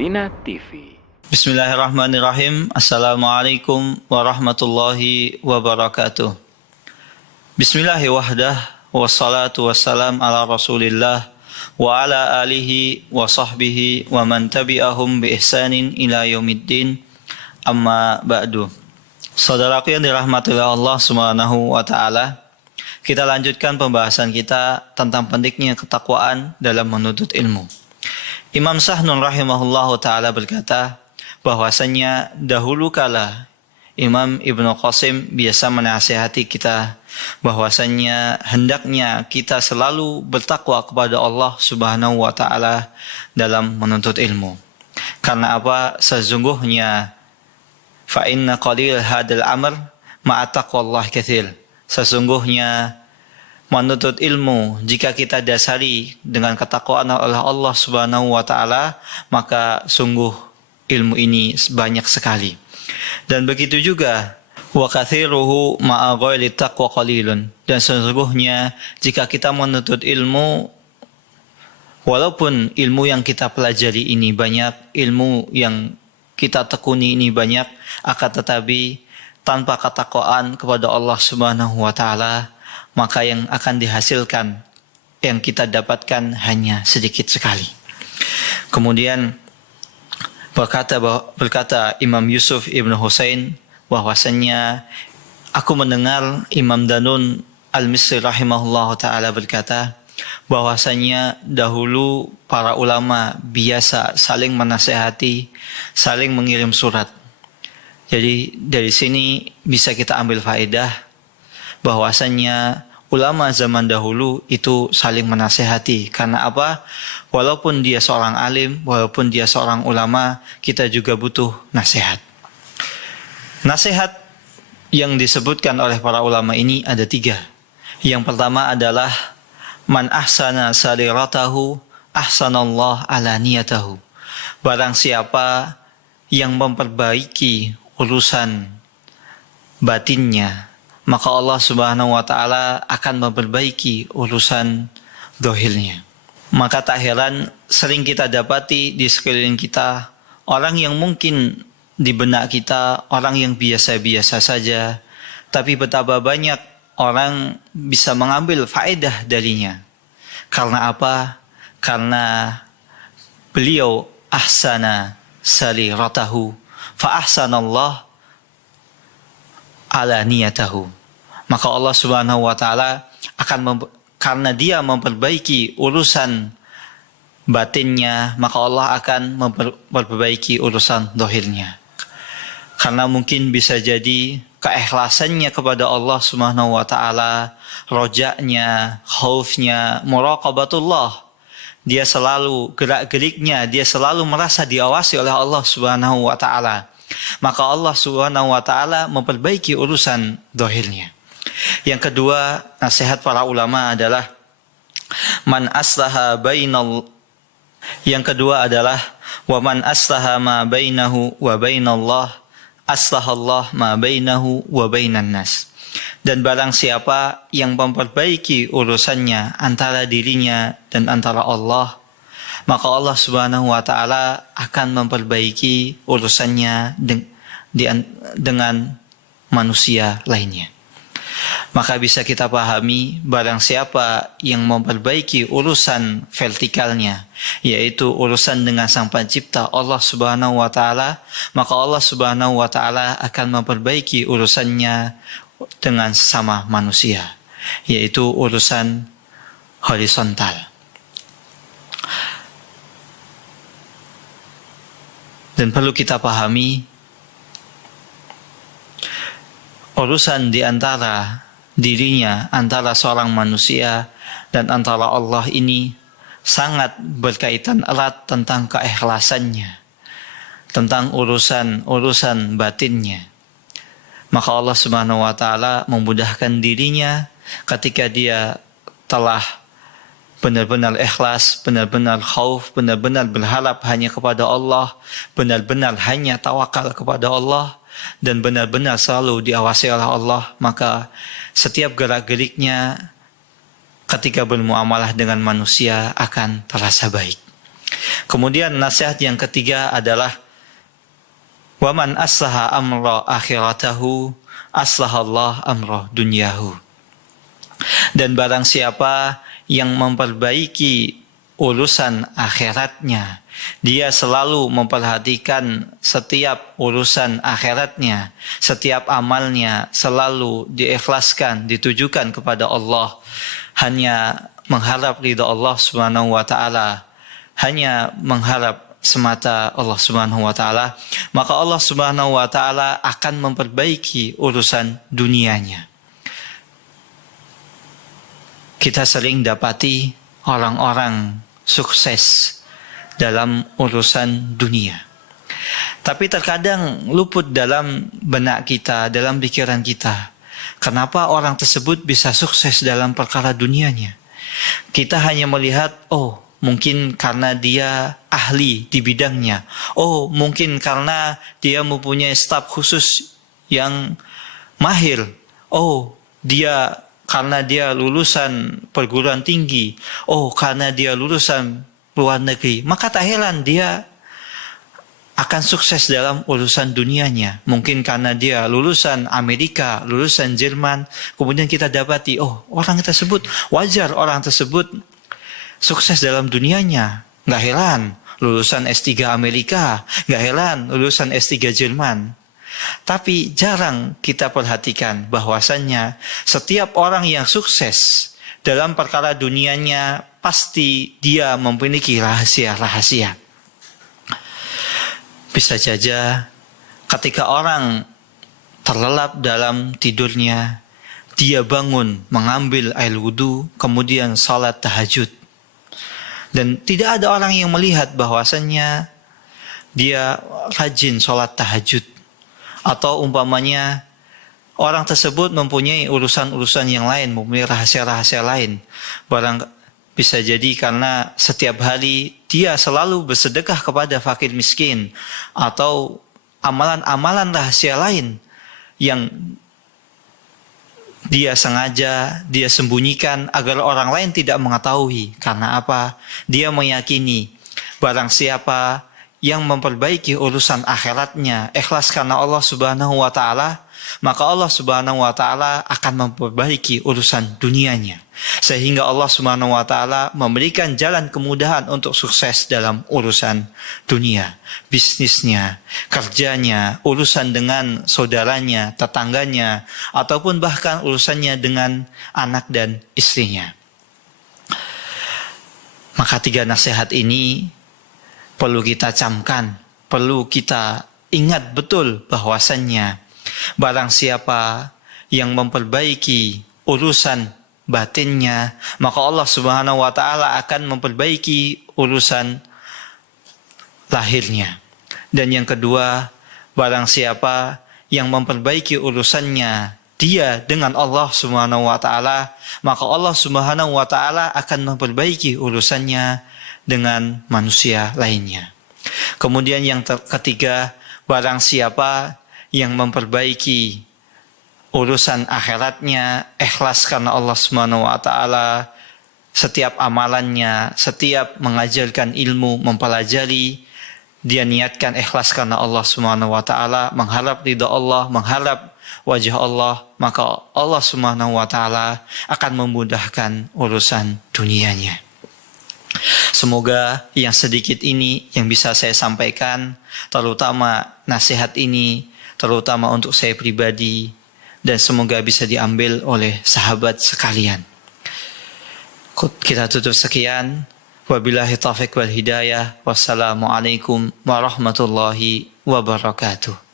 Madinah TV. Bismillahirrahmanirrahim. Assalamualaikum warahmatullahi wabarakatuh. Bismillahi wahdah, wassalatu wassalam ala rasulillah wa ala alihi wa sahbihi wa man tabi'ahum bi ihsanin ila yaumiddin, amma ba'du. Saudaraku yang dirahmati oleh Allah Subhanahu wa ta'ala, kita lanjutkan pembahasan kita tentang pentingnya ketakwaan dalam menuntut ilmu. Imam Sahnun rahimahullahu ta'ala berkata bahwasanya dahulu kala Imam Ibnu Qasim biasa menasihati kita bahwasanya hendaknya kita selalu bertakwa kepada Allah Subhanahu wa ta'ala dalam menuntut ilmu. Karena apa? Sesungguhnya fa inna qalil hadal amr ma'a taqwallah katsir. Sesungguhnya menuntut ilmu, jika kita dasari dengan ketakwaan oleh Allah Subhanahu wa ta'ala, maka sungguh ilmu ini banyak sekali. Dan begitu juga wa kathiruhu ma'a ghairi taqwa qalilun. Dan sesungguhnya jika kita menuntut ilmu, walaupun ilmu yang kita pelajari ini banyak, ilmu yang kita tekuni ini banyak, akan tetapi tanpa ketakwaan kepada Allah Subhanahu wa ta'ala, maka yang akan dihasilkan, yang kita dapatkan hanya sedikit sekali. Kemudian berkata Imam Yusuf Ibn Husain bahwasannya aku mendengar Imam Danun Al-Misri rahimahullah ta'ala berkata bahwasannya dahulu para ulama biasa saling menasihati, saling mengirim surat. Jadi dari sini bisa kita ambil faedah bahwasannya ulama zaman dahulu itu saling menasihati. Karena apa? Walaupun dia seorang alim, walaupun dia seorang ulama, kita juga butuh nasihat. Nasihat yang disebutkan oleh para ulama ini ada 3. Yang pertama adalah man ahsana sariratahu ahsanallah ala niyatahu. Barang siapa yang memperbaiki urusan batinnya, maka Allah Subhanahu wa ta'ala akan memperbaiki urusan dohirnya. Maka tak heran sering kita dapati di sekeliling kita orang yang mungkin di benak kita orang yang biasa-biasa saja, tapi betapa banyak orang bisa mengambil faedah darinya. Karena apa? Karena beliau ahsana sariratahu fa ahsanallah ala niyatahu. Maka Allah Subhanahu wa ta'ala akan karena dia memperbaiki urusan batinnya, maka Allah akan memperbaiki urusan dohirnya. Karena mungkin bisa jadi keikhlasannya kepada Allah Subhanahu wa ta'ala, rojaknya, khaufnya, muraqabatullah, dia selalu gerak-geriknya, dia selalu merasa diawasi oleh Allah Subhanahu wa ta'ala, maka Allah Subhanahu wa ta'ala memperbaiki urusan dohirnya. Yang kedua, nasihat para ulama adalah man aslaha bainal. Yang kedua adalah wa man aslaha ma bainahu wa bainallah aslahallah ma bainahu wa bainan nas. Dan barang siapa yang memperbaiki urusannya antara dirinya dan antara Allah, maka Allah Subhanahu wa ta'ala akan memperbaiki urusannya dengan manusia lainnya. Maka bisa kita pahami barang siapa yang memperbaiki urusan vertikalnya, yaitu urusan dengan Sang Pencipta Allah Subhanahu wa ta'ala, maka Allah Subhanahu wa ta'ala akan memperbaiki urusannya dengan sesama manusia, yaitu urusan horizontal. Dan perlu kita pahami urusan di antara dirinya, antara seorang manusia dan antara Allah ini sangat berkaitan erat tentang keikhlasannya, tentang urusan batinnya. Maka Allah Subhanahu wa ta'ala memudahkan dirinya ketika dia telah benar-benar ikhlas, benar-benar khauf, benar-benar berharap hanya kepada Allah, benar-benar hanya tawakal kepada Allah, dan benar-benar selalu diawasi oleh Allah, maka setiap gerak-geriknya ketika bermuamalah dengan manusia akan terasa baik. Kemudian nasihat yang ketiga adalah waman aslaha amra akhiratahu aslahallah amra dunyahu. Dan barang siapa yang memperbaiki urusan akhiratnya, dia selalu memperhatikan setiap urusan akhiratnya, setiap amalnya selalu diikhlaskan, ditujukan kepada Allah, hanya mengharap ridha Allah Subhanahu wa taala, hanya mengharap semata Allah Subhanahu wa taala, maka Allah Subhanahu wa taala akan memperbaiki urusan dunianya. Kita sering dapati orang-orang sukses dalam urusan dunia. Tapi terkadang luput dalam benak kita, dalam pikiran kita, kenapa orang tersebut bisa sukses dalam perkara dunianya. Kita hanya melihat, oh mungkin karena dia ahli di bidangnya. Oh mungkin karena dia mempunyai staf khusus yang mahir. Oh karena dia lulusan perguruan tinggi. Oh karena dia lulusan luar negeri. Maka tak heran dia akan sukses dalam urusan dunianya. Mungkin karena dia lulusan Amerika, lulusan Jerman. Kemudian kita dapati, oh orang tersebut, wajar orang tersebut sukses dalam dunianya. Nggak heran lulusan S3 Amerika, nggak heran lulusan S3 Jerman. Tapi jarang kita perhatikan bahwasannya setiap orang yang sukses dalam perkara dunianya pasti dia memiliki rahasia-rahasia. Bisa saja ketika orang terlelap dalam tidurnya, dia bangun mengambil air wudhu, kemudian salat tahajud. Dan tidak ada orang yang melihat bahwasannya dia rajin salat tahajud. Atau umpamanya orang tersebut mempunyai urusan-urusan yang lain, mempunyai rahasia-rahasia lain. Bisa jadi karena setiap hari dia selalu bersedekah kepada fakir miskin. Atau amalan-amalan rahasia lain yang dia sengaja, dia sembunyikan agar orang lain tidak mengetahui. Karena apa? Dia meyakini barang siapa yang memperbaiki urusan akhiratnya, ikhlas karena Allah Subhanahu wa taala, maka Allah Subhanahu wa taala akan memperbaiki urusan dunianya. Sehingga Allah Subhanahu wa taala memberikan jalan kemudahan untuk sukses dalam urusan dunia, bisnisnya, kerjanya, urusan dengan saudaranya, tetangganya, ataupun bahkan urusannya dengan anak dan istrinya. Maka 3 nasihat ini perlu kita camkan, perlu kita ingat betul bahwasannya barang siapa yang memperbaiki urusan batinnya, maka Allah Subhanahu wa taala akan memperbaiki urusan lahirnya. Dan yang kedua, barang siapa yang memperbaiki urusannya dia dengan Allah Subhanahu wa taala, maka Allah Subhanahu wa taala akan memperbaiki urusannya dengan manusia lainnya. Kemudian yang ketiga, barang siapa yang memperbaiki urusan akhiratnya, ikhlas karena Allah Subhanahu wa taala, setiap amalannya, setiap mengajarkan ilmu, mempelajari, dia niatkan ikhlas karena Allah Subhanahu wa taala, mengharap ridha Allah, mengharap wajah Allah, maka Allah Subhanahu wa taala akan memudahkan urusan dunianya. Semoga yang sedikit ini yang bisa saya sampaikan, terutama nasihat ini, terutama untuk saya pribadi, dan semoga bisa diambil oleh sahabat sekalian. Kita tutup sekian. Wabillahi taufiq wal hidayah. Wassalamualaikum warahmatullahi wabarakatuh.